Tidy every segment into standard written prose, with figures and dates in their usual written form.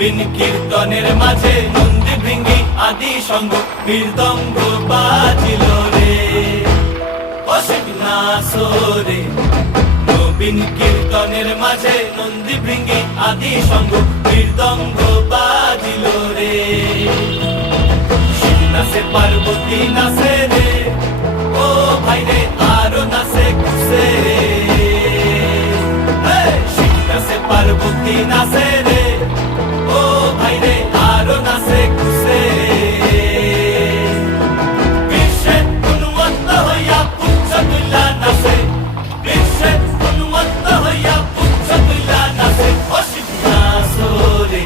বিন কীর্তনের মাঝে নন্দী ভৃঙ্গি আদি সঙ্গ মৃদঙ্গ বাজিল রে অসিক না সোরে। নবীন কীর্তনের মাঝে নন্দী ভৃঙ্গি আদি সঙ্গ মৃদঙ্গ বাজিল রে। শিব নাচে পার্বতী নাচে রে, ও ভাই রে আরো নাচে খুশে। শিব নাচে পার্বতী নাচে রে, ও ভাই রে আরো নাচে খুশে। বিশ্বের উন্মত্ত হইয়া পুচ্ছ তুল্লা নাচে, বিশ্বের উন্মত্ত হইয়া পুচ্ছ তুল্লা নাচে অসিত নাচরে।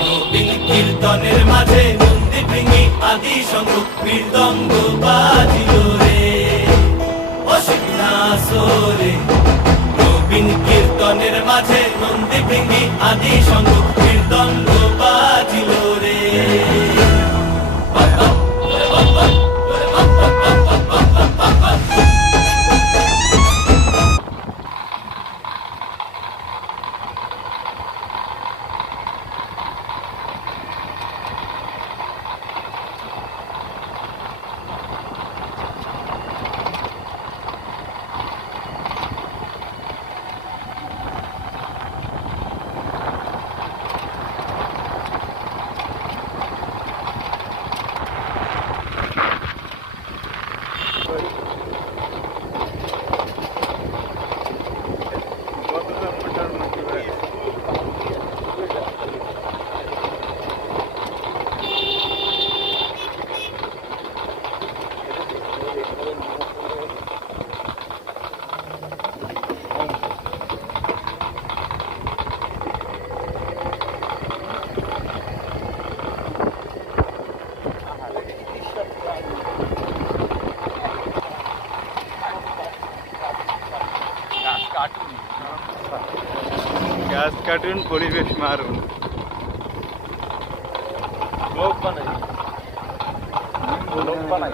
নবীন কীর্তনের মাঝে নন্দী ভৃঙ্গি আদি সঙ্গ মৃদঙ্গ বাজিল রে অসিত নাচরে। নবীন কীর্তনের মাঝে নন্দী ভৃঙ্গি আদি সঙ্গ মৃদঙ্গ বাজিল রে। গাছ কাটুন, পরিবেশ মারুন। লোক বানাই